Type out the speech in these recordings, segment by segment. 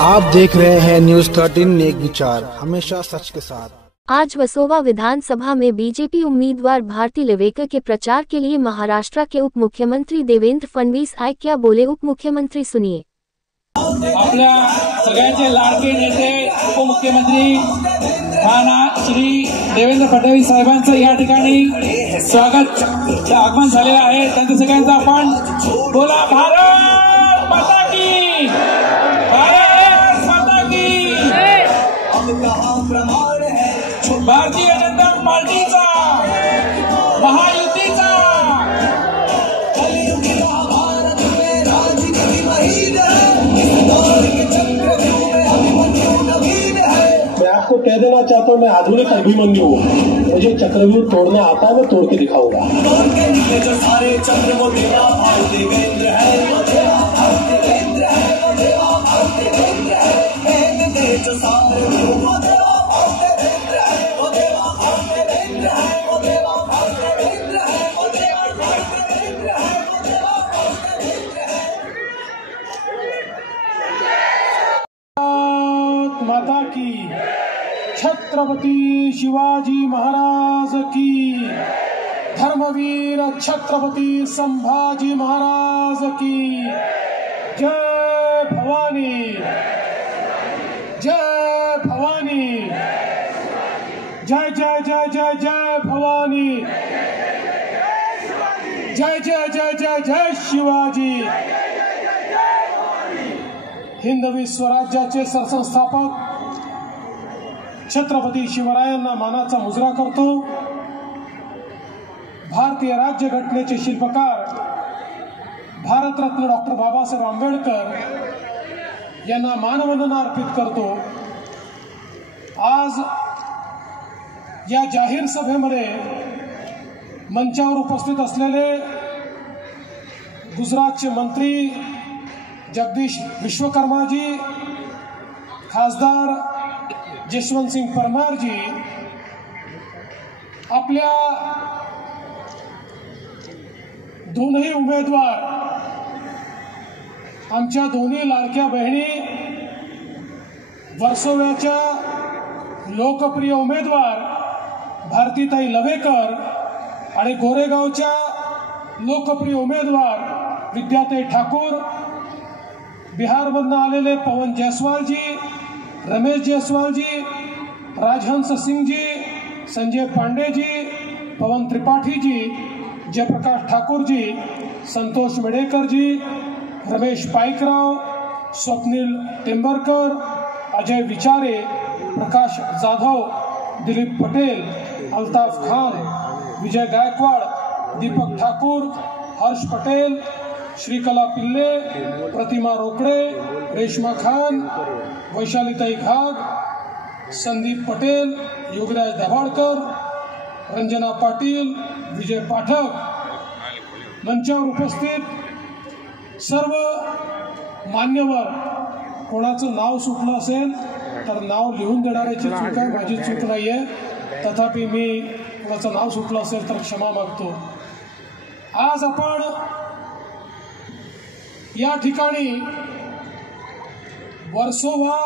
आप देख रहे हैं न्यूज़ 13 नेक विचार, हमेशा सच के साथ। आज वसोवा विधानसभा में बीजेपी उम्मीदवार भारती लवेकर के प्रचार के लिए महाराष्ट्र के उप मुख्यमंत्री देवेंद्र फडणवीस आए। क्या बोले उप मुख्यमंत्री, सुनिए। आपल्या सगळ्यांचे लाडके नेते उपमुख्यमंत्री श्री देवेंद्र फडणवीस साहेबांचं या ठिकाणी स्वागत आगमन झालेलं आहे। त्यांचं सगळ्यांचं आपण बोला भारत माता की, भारत माता की। भारतीय जनता पार्टीचा महायुतीचा मैं आपको कह देना चाहता हूँ, मैं आधुनिक अभिमन्यु हूँ। मुझे चक्रव्यूह तोड़ना आता है, मैं तोड़ के दिखाऊंगा। जो सारे चक्र वो देवा भारती देवेंद्र है, वो देवा भारती देवेंद्र है, वो देवा भारती देवेंद्र है। जो सारे वो देवा भारती देवेंद्र है, वो देवा भारती देवेंद्र है, वो देवा भारती देवेंद्र है, वो देवा भारती देवेंद्र है, वो देवा भारती देवेंद्र है। माता की, छत्रपति शिवाजी महाराज की, धर्मवीर छत्रपति संभाजी महाराज की जय भवानी, जय भवानी, जय जय जय जय जय भवानी, जय जय जय जय जय शिवाजी। हिंदवी स्वराज्याचे सरसंस्थापक छत्रपती शिवरायांना मानाचा मुजरा करतो। भारतीय राज्यघटनेचे शिल्पकार भारतरत्न डॉक्टर बाबासाहेब आंबेडकर यांना मानवंदना अर्पित करतो। आज या जाहीर सभेमध्ये मंचावर उपस्थित असलेले गुजरातचे मंत्री जगदीश विश्वकर्माजी, खासदार जसवंत सिंग परमार जी, आपल्या दोन्ही उमेदवार, आमच्या दोन्ही लाडक्या बहिणी, वर्सोव्याच्या लोकप्रिय उमेदवार भारतीताई लवेकर आणि गोरेगावच्या लोकप्रिय उमेदवार विद्याताई ठाकूर, बिहारमधून आलेले पवन जायसवाल जी, रमेश जायसवाल जी, राजहंस सिंह जी, संजय पांडे जी, पवन त्रिपाठी जी, जयप्रकाश ठाकुर जी, संतोष मेडेकर जी, रमेश पाईकराव, स्वप्नील टेंबरकर, अजय विचारे, प्रकाश जाधव, दिलीप पटेल, अल्ताफ खान, विजय गायकवाड, दीपक ठाकूर, हर्ष पटेल, श्रीकला पिल्ले, प्रतिमा रोकडे, रेश्मा खान, वैशालीताई घाग, संदीप पटेल, योगराज दाभाडकर, रंजना पाटील, विजय पाठक, मंचावर उपस्थित सर्व मान्यवर। कोणाचं नाव सुटलं असेल तर नाव लिहून देणाऱ्याची चूक आहे, माझी चूक नाहीये। तथापि मी कोणाचं नाव सुटलं असेल तर क्षमा मागतो। आज आपण या ठिकाणी वर्सोवा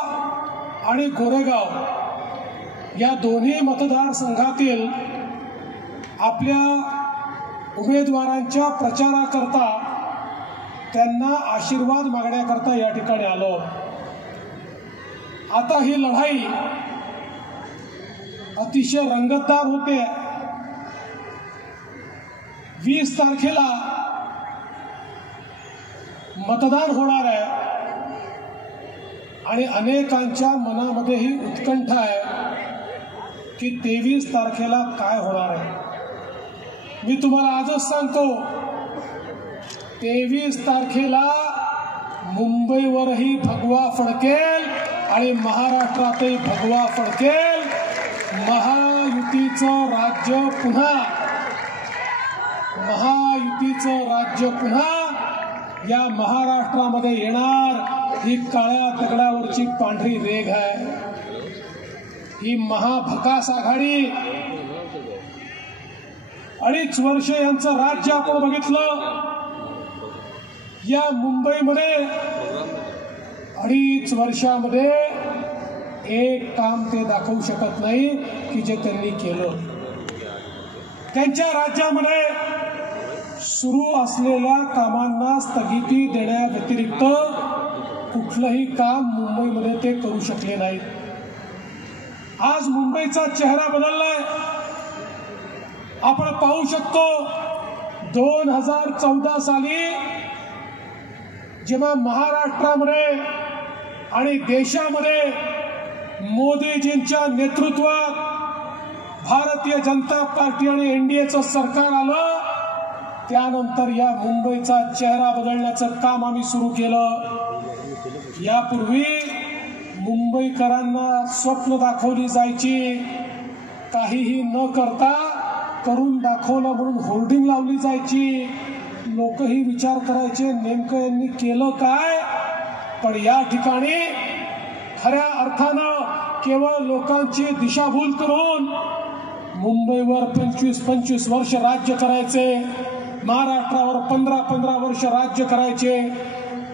आणि गोरेगाव या दोन्ही मतदारसंघातील आपल्या उमेदवारांच्या प्रचाराकरता, त्यांना आशीर्वाद मागण्याकरता या ठिकाणी आलो। आता ही लढाई अतिशय रंगतदार होते। 20 तारखेला मतदान होणार आहे आणि अनेकांच्या मनामध्येही उत्कंठा आहे की 23 तारखेला काय होणार आहे। मी तुम्हाला आजच सांगतो, 23 तारखेला मुंबईवरही भगवा फडकेल आणि महाराष्ट्रातही भगवा फडकेल। महायुतीचं राज्य पुन्हा, महायुतीचं राज्य पुन्हा या महाराष्ट्रामध्ये येणार। ही काळ्या दगडावरची पांढरी रेघ आहे। ही महाभकास आघाडी 2.5 वर्ष यांचं राज्य आपण बघितलं। या मुंबईमध्ये अडीच वर्षामध्ये एक काम ते दाखवू शकत नाही की जे त्यांनी केलं. त्यांच्या राज्यामध्ये सुरू असलेल्या कामांना स्थगिती देण्याव्यतिरिक्त कुठलंही काम मुंबईमध्ये ते करू शकले नाहीत. आज मुंबईचा चेहरा बदललाय. आपण पाहू शकतो 2014 साली जेव्हा महाराष्ट्रामध्ये आणि देशामध्ये मोदीजींच्या नेतृत्वात भारतीय जनता पार्टी आणि एनडीएचं सरकार आलं, त्यानंतर या मुंबईचा चेहरा बदलण्याचं काम आम्ही सुरू केलं. यापूर्वी मुंबईकरांना स्वप्न दाखवली जायची, काहीही न करता करून दाखवलं म्हणून होर्डिंग लावली जायची. लोकही विचार करायचे नेमकं यांनी केलं काय. पण या ठिकाणी खऱ्या अर्थानं केवळ लोकांची दिशाभूल करून मुंबईवर 25-25 वर्ष राज्य करायचे, महाराष्ट्रावर 15-15 वर्ष राज्य करायचे.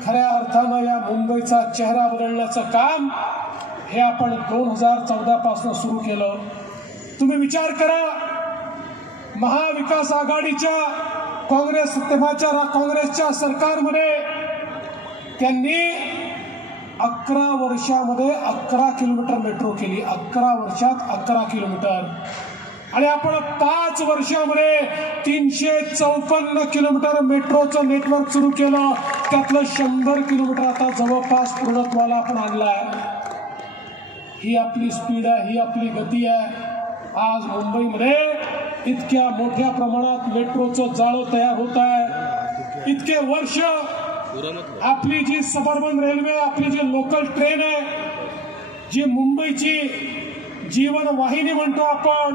खऱ्या अर्थानं या मुंबईचा चेहरा बदलण्याचं काम हे आपण 2014 पासून सुरू केलं. तुम्ही विचार करा, महाविकास आघाडीच्या काँग्रेसच्या सरकारमध्ये त्यांनी 11 वर्षामध्ये 11 किलोमीटर मेट्रो केली. 11 वर्षात 11 किलोमीटर. आणि आपण 5 वर्षामध्ये 354 किलोमीटर मेट्रोचं नेटवर्क सुरू केलं. त्यातलं 100 किलोमीटर आता जवळपास पूर्णत्वाला आपण आणलाय. ही आपली स्पीड आहे, ही आपली गती आहे. आज मुंबईमध्ये इतक्या मोठ्या प्रमाणात मेट्रोचं जाळं तयार होत आहे. इतके वर्ष आपली जी सबअर्बन रेल्वे, आपली जी लोकल ट्रेन आहे, जी मुंबईची जीवन वाहिनी म्हणतो आपण,